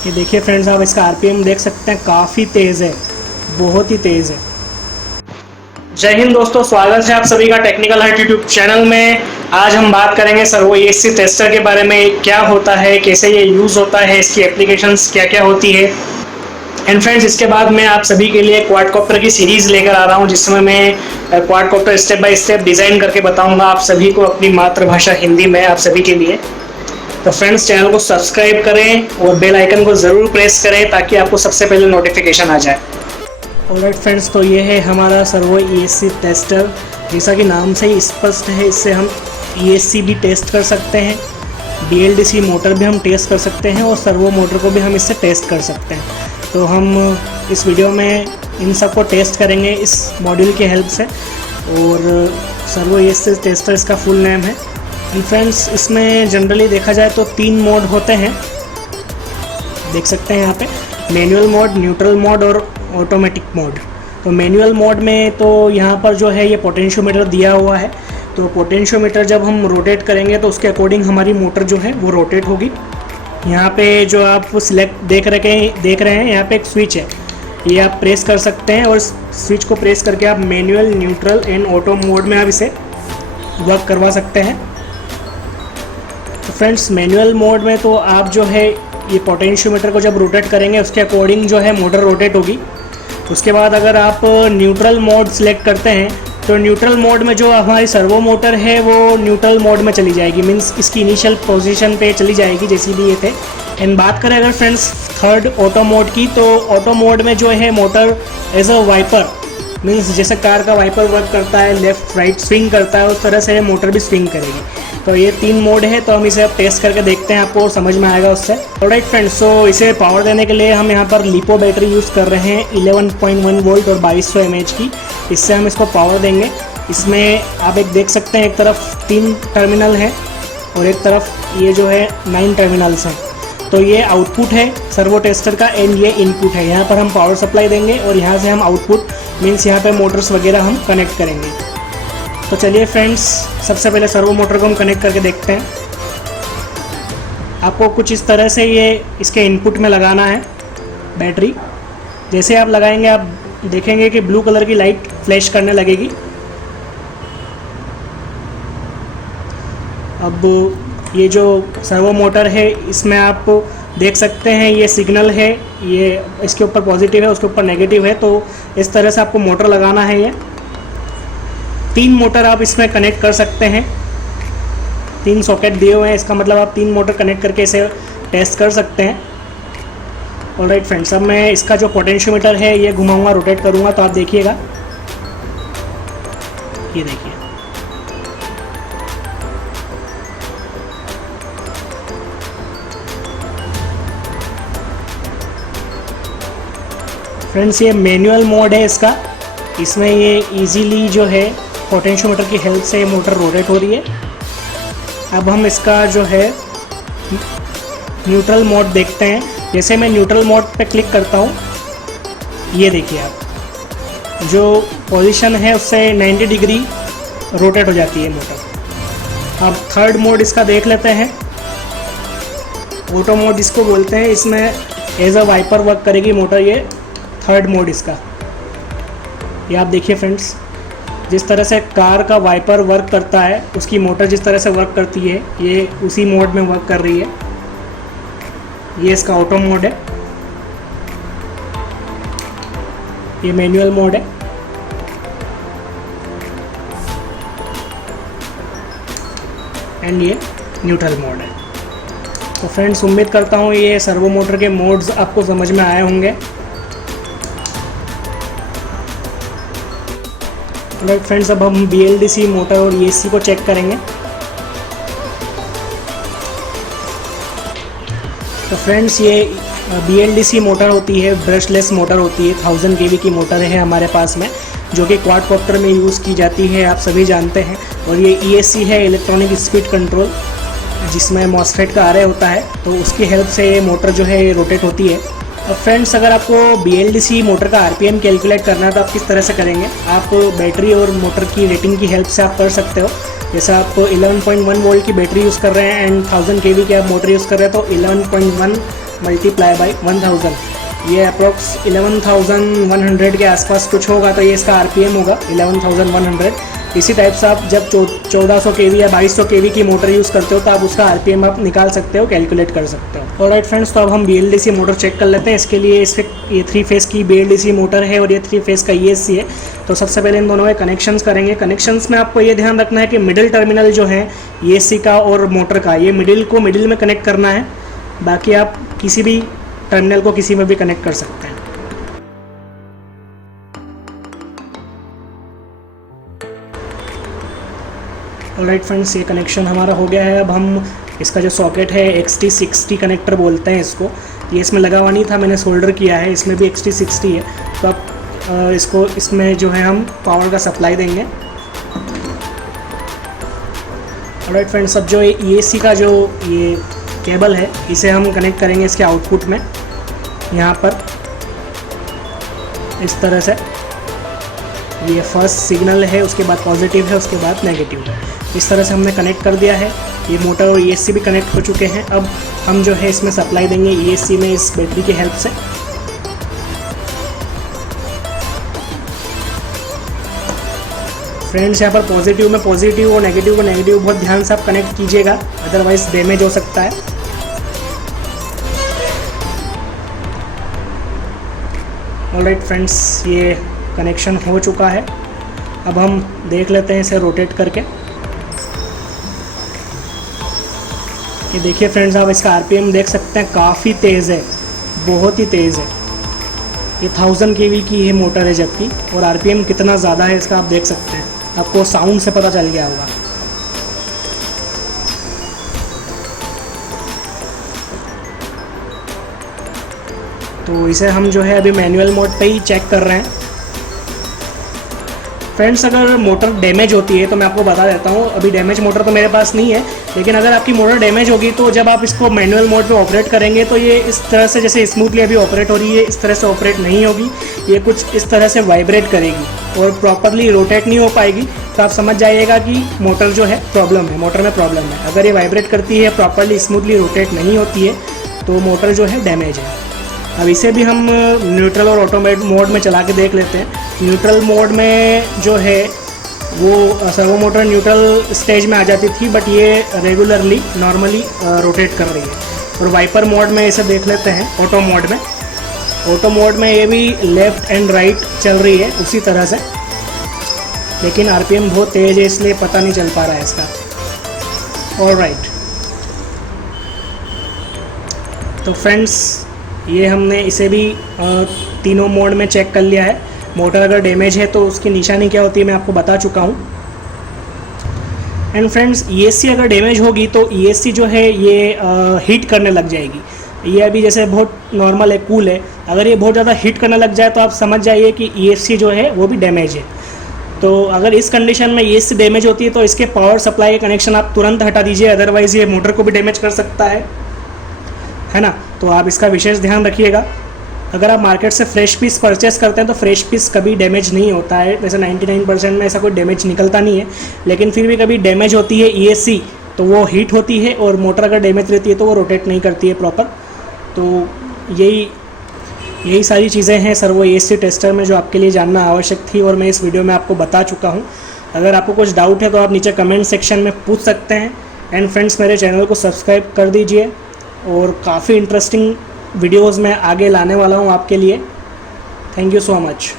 ये देखिए फ्रेंड्स, आप इसका आरपीएम देख सकते हैं, काफ़ी तेज़ है, बहुत ही तेज़ है। जय हिंद दोस्तों, स्वागत है आप सभी का टेक्निकल हट यूट्यूब चैनल में। आज हम बात करेंगे सर्वो एएससी टेस्टर के बारे में, क्या होता है, कैसे ये यूज़ होता है, इसकी एप्लीकेशंस क्या क्या होती है। एंड फ्रेंड्स, इसके बाद मैं आप सभी के लिए क्वाडकॉप्टर की सीरीज़ लेकर आ रहा हूँ, जिसमें मैं quadcopter step by step design करके बताऊँगा आप सभी को, अपनी मातृभाषा हिंदी में आप सभी के लिए। तो फ्रेंड्स, चैनल को सब्सक्राइब करें और बेल आइकन को ज़रूर प्रेस करें ताकि आपको सबसे पहले नोटिफिकेशन आ जाए। ऑलराइट फ्रेंड्स, तो ये है हमारा सर्वो एएससी टेस्टर। जैसा कि नाम से ही स्पष्ट है, इससे हम एएससी भी टेस्ट कर सकते हैं, बीएलडीसी मोटर भी हम टेस्ट कर सकते हैं और सर्वो मोटर को भी हम इससे टेस्ट कर सकते हैं। तो हम इस वीडियो में इन सब को टेस्ट करेंगे इस मॉड्यूल की हेल्प से। और सर्वो एएससी टेस्टर इसका फुल नेम है। एंड फ्रेंड्स, इसमें जनरली देखा जाए तो 3 मोड होते हैं, देख सकते हैं यहाँ पे, मैनुअल मोड, न्यूट्रल मोड और ऑटोमेटिक मोड। तो मैनुअल मोड में तो यहाँ पर जो है ये पोटेंशियोमीटर दिया हुआ है। तो पोटेंशियोमीटर जब हम रोटेट करेंगे तो उसके अकॉर्डिंग हमारी मोटर जो है वो रोटेट होगी। यहाँ पे जो आप सिलेक्ट देख रहे हैं, यहाँ पे एक स्विच है, ये आप प्रेस कर सकते हैं और स्विच को प्रेस करके आप manual, neutral and auto mode में आप इसे वर्क करवा सकते हैं। तो फ्रेंड्स, मैनुअल मोड में तो आप जो है ये पोटेंशियोमीटर को जब रोटेट करेंगे उसके अकॉर्डिंग जो है मोटर रोटेट होगी। उसके बाद अगर आप न्यूट्रल मोड सिलेक्ट करते हैं तो न्यूट्रल मोड में जो हमारी सर्वो मोटर है वो न्यूट्रल मोड में चली जाएगी, मीन्स इसकी इनिशियल पोजीशन पे चली जाएगी जैसी भी ये थे। एंड बात करें अगर फ्रेंड्स थर्ड ऑटो मोड की, तो ऑटो मोड में जो है motor as a wiper, means जैसे कार का वाइपर वर्क करता है, लेफ़्ट राइट स्विंग करता है, उस तरह से ये मोटर भी स्विंग करेगी। तो ये 3 मोड है, तो हम इसे अब टेस्ट करके देखते हैं, आपको समझ में आएगा उससे। ऑलराइट फ्रेंड्स, तो इसे पावर देने के लिए हम यहाँ पर लिपो बैटरी यूज़ कर रहे हैं 11.1 वोल्ट और 2200 mAh की। इससे हम इसको पावर देंगे। इसमें आप एक देख सकते हैं, एक तरफ 3 टर्मिनल हैं और एक तरफ ये जो है 9 टर्मिनल्स हैं। तो ये आउटपुट है सर्वो टेस्टर का एंड ये इनपुट है। यहाँ पर हम पावर सप्लाई देंगे और यहाँ से हम आउटपुट, मीन्स यहाँ पे मोटर्स वगैरह हम कनेक्ट करेंगे। तो चलिए फ्रेंड्स, सबसे पहले सर्वो मोटर को हम कनेक्ट करके देखते हैं। आपको कुछ इस तरह से ये इसके इनपुट में लगाना है बैटरी। जैसे आप लगाएंगे आप देखेंगे कि ब्लू कलर की लाइट फ्लैश करने लगेगी। अब ये जो सर्वो मोटर है इसमें आप देख सकते हैं ये सिग्नल है, ये इसके ऊपर पॉजिटिव है, उसके ऊपर नेगेटिव है। तो इस तरह से आपको मोटर लगाना है। ये 3 मोटर आप इसमें कनेक्ट कर सकते हैं, 3 सॉकेट दिए हुए हैं, इसका मतलब आप 3 मोटर कनेक्ट करके इसे टेस्ट कर सकते हैं। ऑलराइट फ्रेंड्स, अब मैं इसका जो पोटेंशियोमीटर है ये घुमाऊंगा, रोटेट करूंगा, तो आप देखिएगा, ये देखिए फ्रेंड्स, ये मैनुअल मोड है इसका। इसमें ये इजीली जो है पोटेंशियोमीटर की हेल्प से मोटर रोटेट हो रही है। अब हम इसका जो है न्यूट्रल मोड देखते हैं। जैसे मैं न्यूट्रल मोड पे क्लिक करता हूँ, ये देखिए आप, जो पोजीशन है उससे 90 डिग्री रोटेट हो जाती है मोटर। अब थर्ड मोड इसका देख लेते हैं, ऑटो मोड इसको बोलते हैं। इसमें एज अ वाइपर वर्क करेगी मोटर, ये थर्ड मोड इसका। ये आप देखिए फ्रेंड्स, जिस तरह से कार का वाइपर वर्क करता है, उसकी मोटर जिस तरह से वर्क करती है, ये उसी मोड में वर्क कर रही है। ये इसका ऑटो मोड है, ये मैनुअल मोड है। एंड ये न्यूट्रल मोड है। तो फ्रेंड्स, उम्मीद करता हूँ ये सर्वो मोटर के मोड्स आपको समझ में आए होंगे। राइट फ्रेंड्स, अब हम बीएलडीसी मोटर और एएससी को चेक करेंगे। तो फ्रेंड्स, ये बीएलडीसी मोटर होती है, ब्रशलेस मोटर होती है, 1000 kV की मोटर है हमारे पास में, जो कि क्वाडकॉप्टर में यूज़ की जाती है, आप सभी जानते हैं। और ये ईएससी है, इलेक्ट्रॉनिक स्पीड कंट्रोल, जिसमें मॉसफेट का आरे होता है, तो उसकी हेल्प से ये मोटर जो है रोटेट होती है। अब फ्रेंड्स, अगर आपको बीएलडीसी मोटर का आरपीएम कैलकुलेट करना है तो आप किस तरह से करेंगे, आप बैटरी और मोटर की रेटिंग की हेल्प से आप कर सकते हो। जैसे आप 11.1 वोल्ट की बैटरी यूज़ कर रहे हैं एंड 1000 kV की आप मोटर यूज़ कर रहे हैं, तो 11.1 मल्टीप्लाई बाई 1000, ये अप्रोक्स 11,100 के आसपास कुछ होगा, तो ये इसका आरपीएम होगा 11,100। इसी टाइप से आप जब 1400 केवी या 2200 केवी की मोटर यूज़ करते हो तो आप उसका आरपीएम आप निकाल सकते हो, कैलकुलेट कर सकते हो। ऑलराइट फ्रेंड्स, तो अब हम बीएलडीसी मोटर चेक कर लेते हैं। इसके लिए ये 3 फेज़ की बीएलडीसी मोटर है और ये 3 फेज़ का ईएससी है। तो सबसे पहले इन दोनों में कनेक्शंस करेंगे। कनेक्शंस में आपको ये ध्यान रखना है कि मिडिल टर्मिनल जो है ईएससी का और मोटर का, ये मिडिल में कनेक्ट करना है। बाकी आप किसी भी टर्मिनल को किसी में भी कनेक्ट कर सकते हैं। ऑलराइट फ्रेंड्स, ये कनेक्शन हमारा हो गया है। अब हम इसका जो सॉकेट है XT60 कनेक्टर बोलते हैं इसको, ये इसमें लगा हुआ नहीं था, मैंने सोल्डर किया है। इसमें भी XT60 है। तो अब इसको इसमें जो है हम पावर का सप्लाई देंगे। ऑलराइट फ्रेंड्स, अब जो EAC का जो ये केबल है इसे हम कनेक्ट करेंगे इसके आउटपुट में, यहाँ पर इस तरह से। ये फर्स्ट सिग्नल है, उसके बाद पॉजिटिव है, उसके बाद नेगेटिव है। इस तरह से हमने कनेक्ट कर दिया है। ये मोटर और ESC भी कनेक्ट हो चुके हैं। अब हम जो है इसमें सप्लाई देंगे ESC में इस बैटरी की हेल्प से। फ्रेंड्स, यहाँ पर पॉजिटिव में पॉजिटिव और नेगेटिव को नेगेटिव बहुत ध्यान से आप कनेक्ट कीजिएगा, अदरवाइज डैमेज हो सकता है। ऑलराइट फ्रेंड्स, ये कनेक्शन हो चुका है। अब हम देख लेते हैं इसे रोटेट करके। ये देखिए फ्रेंड्स, आप इसका आरपीएम देख सकते हैं, काफ़ी तेज़ है, बहुत ही तेज़ है। ये 1000 केवी की ये मोटर है जबकि, और आरपीएम कितना ज़्यादा है इसका आप देख सकते हैं। आपको साउंड से पता चल गया होगा। तो इसे हम जो है अभी मैनुअल मोड पे ही चेक कर रहे हैं। फ्रेंड्स, अगर मोटर डैमेज होती है तो मैं आपको बता देता हूँ, अभी डैमेज मोटर तो मेरे पास नहीं है, लेकिन अगर आपकी मोटर डैमेज होगी तो जब आप इसको मैनुअल मोड पे ऑपरेट करेंगे तो ये इस तरह से, जैसे स्मूथली अभी ऑपरेट हो रही है, इस तरह से ऑपरेट नहीं होगी। ये कुछ इस तरह से वाइब्रेट करेगी और प्रॉपरली रोटेट नहीं हो पाएगी। तो आप समझ जाइएगा कि मोटर जो है प्रॉब्लम है, मोटर में प्रॉब्लम है। अगर ये वाइब्रेट करती है, प्रॉपरली स्मूथली रोटेट नहीं होती है, तो मोटर जो है डैमेज है। अब इसे भी हम न्यूट्रल और ऑटोमेट मोड में चला के देख लेते हैं। न्यूट्रल मोड में जो है वो सर्वो मोटर न्यूट्रल स्टेज में आ जाती थी, बट ये रेगुलरली नॉर्मली रोटेट कर रही है। और वाइपर मोड में इसे देख लेते हैं, ऑटो मोड में। ऑटो मोड में ये भी लेफ़्ट एंड राइट चल रही है उसी तरह से, लेकिन आरपीएम बहुत तेज़ है इसलिए पता नहीं चल पा रहा है इसका। ऑलराइट, तो फ्रेंड्स, ये हमने इसे भी तीनों मोड में चेक कर लिया है। मोटर अगर डैमेज है तो उसकी निशानी क्या होती है मैं आपको बता चुका हूँ। एंड फ्रेंड्स, ESC अगर डैमेज होगी तो ESC जो है ये हीट करने लग जाएगी। ये अभी जैसे बहुत नॉर्मल है, कूल है, अगर ये बहुत ज़्यादा हीट करने लग जाए तो आप समझ जाइए कि ESC जो है वो भी डैमेज है। तो अगर इस कंडीशन में ESC डैमेज होती है तो इसके पावर सप्लाई का कनेक्शन आप तुरंत हटा दीजिए, अदरवाइज़ ये मोटर को भी डैमेज कर सकता है ना। तो आप इसका विशेष ध्यान रखिएगा। अगर आप मार्केट से फ्रेश पीस परचेस करते हैं तो फ्रेश पीस कभी डैमेज नहीं होता है, वैसे 99% में ऐसा कोई डैमेज निकलता नहीं है, लेकिन फिर भी कभी डैमेज होती है ESC तो वो हीट होती है, और मोटर अगर डैमेज रहती है तो वो रोटेट नहीं करती है प्रॉपर। तो यही सारी चीज़ें हैं सर्वो ESC टेस्टर में जो आपके लिए जानना आवश्यक थी, और मैं इस वीडियो में आपको बता चुका हूँ। अगर आपको कुछ डाउट है तो आप नीचे कमेंट सेक्शन में पूछ सकते हैं। एंड फ्रेंड्स, मेरे चैनल को सब्सक्राइब कर दीजिए, और काफ़ी इंटरेस्टिंग वीडियोज़ मैं आगे लाने वाला हूँ आपके लिए। Thank you so much.